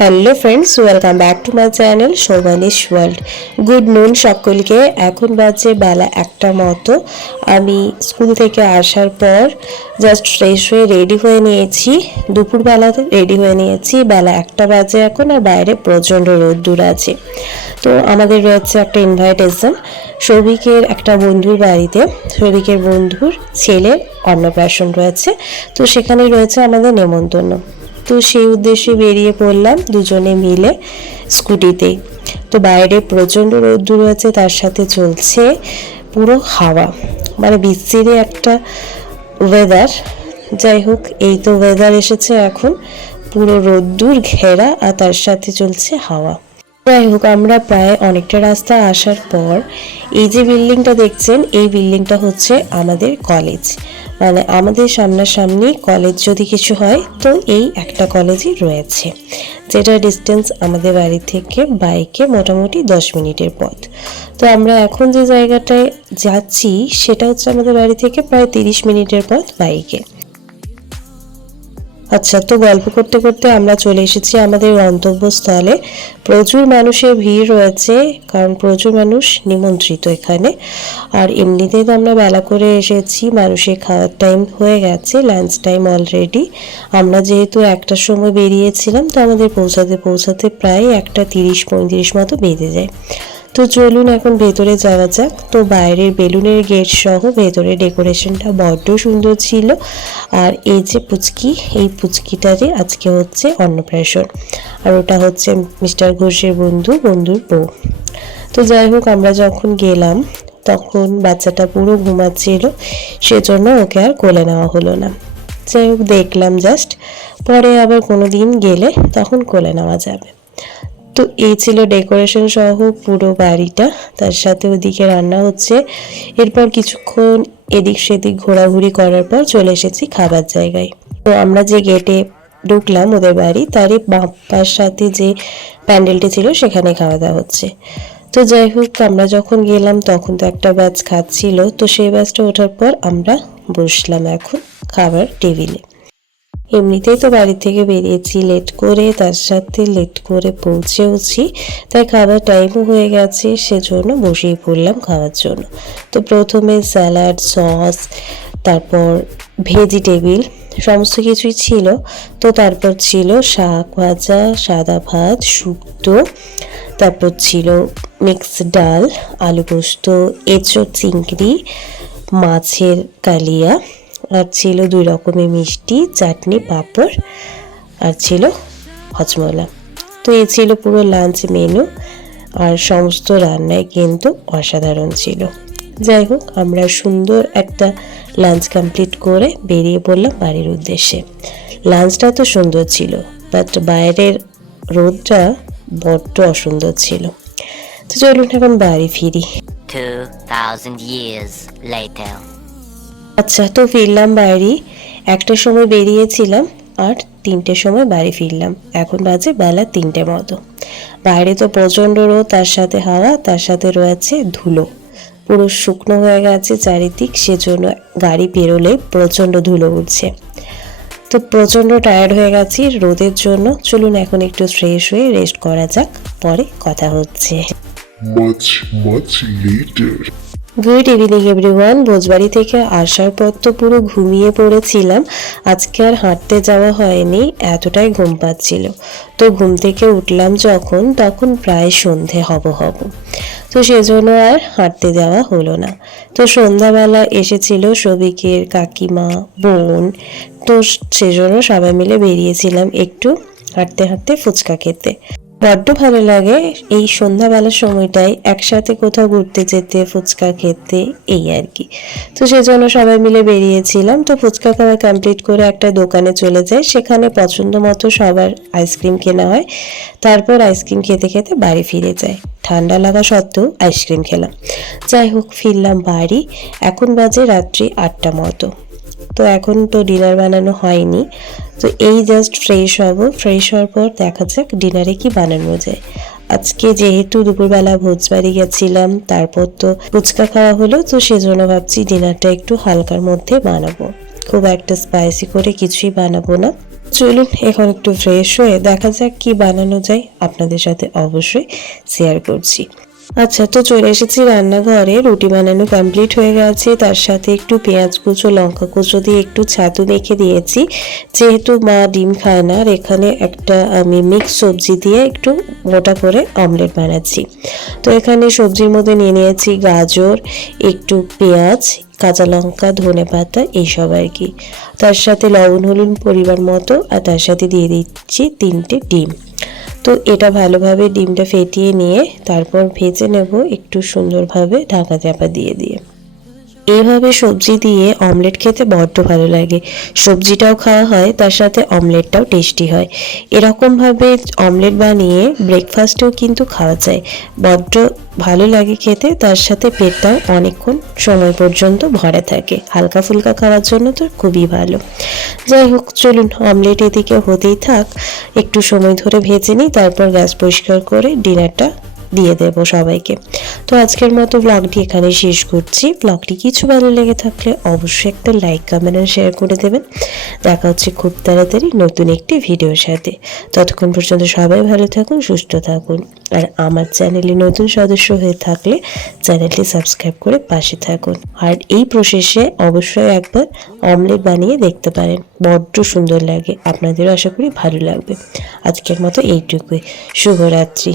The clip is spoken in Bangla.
Hello friends welcome back to my channel Shovanish world good noon সকলকে, এখন বাজে বেলা একটা মতো। আমি স্কুল থেকে আসার পর জাস্ট ফ্রেশ হয়ে রেডি হয়ে নিয়েছি। দুপুরবেলাতে রেডি হয়ে নিয়েছি, বেলা একটা বাজে এখন আর বাইরে প্রচণ্ড রোদ্দুর আছে। তো আমাদের রয়েছে একটা ইনভাইটেশন সৌভিকের একটা বন্ধুর বাড়িতে। সৌভিকের বন্ধুর ছেলের অন্নপ্রাশন রয়েছে। তো সেখানে রয়েছে আমাদের নেমন্তন্ন। তো সেই উদ্দেশ্যে বেরিয়ে পড়লাম দুজনে মিলে স্কুটিতেই তো বাইরে প্রচণ্ড রোদ্দুর আছে, তার সাথে চলছে পুরো হাওয়া। মানে বিচ্ছিরি একটা ওয়েদার যাই হোক, এই তো ওয়েদার এসেছে এখন। পুরো রোদ্দুর ঘেরা আর তার সাথে চলছে হাওয়া। যাই হোক, আমরা প্রায় অনেকটা রাস্তা আসার পর এই যে বিল্ডিংটা দেখছেন, এই বিল্ডিংটা হচ্ছে আমাদের কলেজ মানে আমাদের সামনাসামনি কলেজ যদি কিছু হয়, তো এই একটা কলেজই রয়েছে, যেটা ডিস্টেন্স আমাদের বাড়ি থেকে বাইকে মোটামুটি দশ মিনিটের পথ। তো আমরা এখন যে জায়গাটায় যাচ্ছি, সেটা হচ্ছে আমাদের বাড়ি থেকে প্রায় তিরিশ মিনিটের পথ বাইকে আচ্ছা তো গল্প করতে করতে আমরা চলে এসেছি আমাদের গন্তব্যস্থলে। প্রচুর মানুষের ভিড় রয়েছে, কারণ প্রচুর মানুষ নিমন্ত্রিত এখানে। আর এমনিতেই তো আমরা বেলা করে এসেছি, মানুষের খাওয়ার টাইম হয়ে গেছে লাঞ্চ টাইম অলরেডি আমরা যেহেতু একটার সময় বেরিয়েছিলাম, তো আমাদের পৌঁছাতে পৌঁছাতে প্রায় একটা তিরিশ পঁয়ত্রিশ মতো বেঁধে যায়। তো চলুন এখন ভেতরে যাওয়া যাক। তো বাইরের বেলুনের গেট সহ ভেতরে ডেকোরেশনটা বড্ড সুন্দর ছিল। আর এই যে পুচকি, এই পুচকিটারে আজকে হচ্ছে অন্নপ্রাশন। আর ওটা হচ্ছে মিস্টার ঘোষের বন্ধু, বন্ধুর বউ। তো যাই হোক, আমরা যখন গেলাম, তখন বাচ্চাটা পুরো ঘুমাচ্ছিল, সেজন্য ওকে আর কোলে নেওয়া হলো না। যাই হোক, দেখলাম জাস্ট পরে আবার কোনো দিন গেলে তখন কোলে নেওয়া যাবে। তো এই ছিল ডেকোরেশন সহ পুরো বাড়িটা। তার সাথে ওদিকে রান্না হচ্ছে। এরপর কিছুক্ষণ এদিক সেদিক ঘোরাঘুরি করার পর চলে এসেছি খাবার জায়গায়। তো আমরা যে গেটে ঢুকলাম ওদের বাড়ি, তারই বাপ্পার সাথে যে প্যান্ডেলটি ছিল সেখানে খাওয়া দাওয়া হচ্ছে। তো যাই হোক, আমরা যখন গেলাম তখন তো একটা ব্যাচ খাচ্ছিল। তো সেই ব্যাচটা ওঠার পর আমরা বসলাম এখন খাবার টেবিলে। এমনিতেই তো বাড়ি থেকে বেরিয়েছি লেট করে তার সাথে লেট করে পৌঁছেওছি। তাই খাবার টাইমও হয়ে গেছে, সেজন্য বসেই পড়লাম খাওয়ার জন্য। তো প্রথমে স্যালাড সস তারপর ভেজিটেবিল সমস্ত কিছুই ছিল। তো তারপর ছিল শাক ভাজা, সাদা ভাত, শুক্তো, তারপর ছিল মিক্সড ডাল, আলু পোস্ত, এঁচো চিংড়ি, মাছের কালিয়া। আর ছিল দুই রকমের মিষ্টি চাটনি পাঁপড় আর ছিল হজমোলা। তো এ ছিল পুরো লাঞ্চ মেনু আর সমস্ত রান্নায় কিন্তু অসাধারণ ছিল। যাই হোক আমরা সুন্দর একটা লাঞ্চ কমপ্লিট করে বেরিয়ে পড়লাম বাড়ির উদ্দেশ্যে। লাঞ্চটা তো সুন্দর ছিল বাট বাইরের রোদটা বড্ড অসুন্দর ছিল। তো চলুন এখন বাড়ি ফিরি। 2,000 years later. আচ্ছা তো ফিরলাম বাড়ি। একটার সময় বেরিয়েছিলাম আর তিনটের সময় বাড়ি ফিরলাম। এখন বাজে বেলা তিনটে মতো। বাইরে তো প্রচণ্ড রোদ তার সাথে হাওয়া তার সাথে রয়েছে ধুলো। পুরো শুকনো হয়ে গেছে চারিদিক সেজন্য গাড়ি বেরোলে প্রচণ্ড ধুলো উঠছে। তো প্রচণ্ড টায়ার্ড হয়ে গেছি রোদের জন্য। চলুন এখন একটু ফ্রেশ হয়ে রেস্ট করা যাক পরে কথা হচ্ছে। Much, much later. Good evening everyone ভোজবাড়ি থেকে আসার পর তো পুরো ঘুমিয়ে পড়েছিলাম। আজকে আর হাঁটতে যাওয়া হয়নি, এতটাই ঘুম পাচ্ছিল। তো ঘুম থেকে উঠলাম যখন, তখন প্রায় সন্ধে হব হব। তো সেজন্য আর হাঁটতে যাওয়া হলো না। তো সন্ধ্যাবেলা এসেছিল সবিকের কাকিমা, বোন। তো সেজন্য সবাই মিলে বেরিয়েছিলাম একটু হাঁটতে হাঁটতে ফুচকা খেতে। বড্ড ভালো লাগে এই সন্ধ্যাবেলার সময়টায় একসাথে কোথাও ঘুরতে যেতে, ফুচকা খেতে, এই আর কি। তো সেজন্য সবাই মিলে বেরিয়েছিলাম। তো ফুচকা খাওয়া কমপ্লিট করে একটা দোকানে চলে যাই। সেখানে পছন্দ মতো সবার আইসক্রিম কেনা হয়। তারপর আইসক্রিম খেতে খেতে বাড়ি ফিরে যায় ঠান্ডা লাগা সত্ত্বেও আইসক্রিম খেলাম। যাই হোক, ফিরলাম বাড়ি। এখন বাজে রাত্রি আটটা মতো। তো এখন তো ডিনার বানানো হয়নি। তো এই জাস্ট ফ্রেশ হব। ফ্রেশ হওয়ার পর দেখা যাক ডিনারে কি বানানো যায়। আজকে যেহেতু দুপুরবেলা ভোজবাড়ি গেছিলাম, তারপর তো ফুচকা খাওয়া হলো, তো সেজন্য ভাবছি ডিনারটা একটু হালকার মধ্যে বানাবো। খুব একটা স্পাইসি করে কিছুই বানাবো না। চলুন, এখন একটু ফ্রেশ হয়ে দেখা যাক কি বানানো যায়। আপনাদের সাথে অবশ্যই শেয়ার করছি। আচ্ছা তো চলে এসেছি রান্নাঘরে। রুটি বানানো কমপ্লিট হয়ে গেছে। তার সাথে একটু পেঁয়াজ কুচো, লঙ্কা কুচো দিয়ে একটু ছাতু মেখে দিয়েছি। যেহেতু মা ডিম খায় না, আর এখানে একটা আমি মিক্স সবজি দিয়ে একটু মোটা করে অমলেট বানাচ্ছি। তো এখানে সবজির মধ্যে নিয়ে নিয়েছি গাজর, একটু পেঁয়াজ, কাঁচা লঙ্কা, ধনে পাতা, এইসব আর কি। তার সাথে লবণ হলুন পরিমাণ মতো, আর তার সাথে দিয়ে দিচ্ছি তিনটে ডিম। তো এটা ভালোভাবে ডিমটা ফেটিয়ে নিয়ে তারপর ভেজে নেব একটু সুন্দরভাবে ঢাকা চাপা দিয়ে দিয়ে। এইভাবে সবজি দিয়ে অমলেট খেতে বড্ড ভালো লাগে। সবজিটাও খাওয়া হয়, তার সাথে অমলেটটাও টেস্টি হয়। এরকমভাবে অমলেট বানিয়ে ব্রেকফাস্টেও কিন্তু খাওয়া যায়। বড্ড ভালো লাগে খেতে, তার সাথে পেটটাও অনেকক্ষণ সময় পর্যন্ত ভরা থাকে। হালকা ফুলকা খাওয়ার জন্য তো খুবই ভালো। যাই হোক, চলুন অমলেট এদিকে হতেই থাক। একটু সময় ধরে ভেজে নিই, তারপর গ্যাস পরিষ্কার করে ডিনারটা দিয়ে দেবো সবাইকে। তো আজকের মতো ব্লগটি এখানে শেষ করছি। ব্লগটি কিছু ভালো লেগে থাকলে অবশ্যই একটা লাইক কমেন্ট আর শেয়ার করে দেবেন। দেখা হচ্ছে খুব তাড়াতাড়ি নতুন একটি ভিডিওর সাথে। ততক্ষণ পর্যন্ত সবাই ভালো থাকুন, সুস্থ থাকুন। আর আমার চ্যানেলে নতুন সদস্য হয়ে থাকলে চ্যানেলটি সাবস্ক্রাইব করে পাশে থাকুন। আর এই প্রসেসে অবশ্যই একবার অমলেট বানিয়ে দেখতে পারেন। বড্ড সুন্দর লাগে। আপনাদেরও আশা করি ভালো লাগবে। আজকের মতো এইটুকুই। শুভরাত্রি।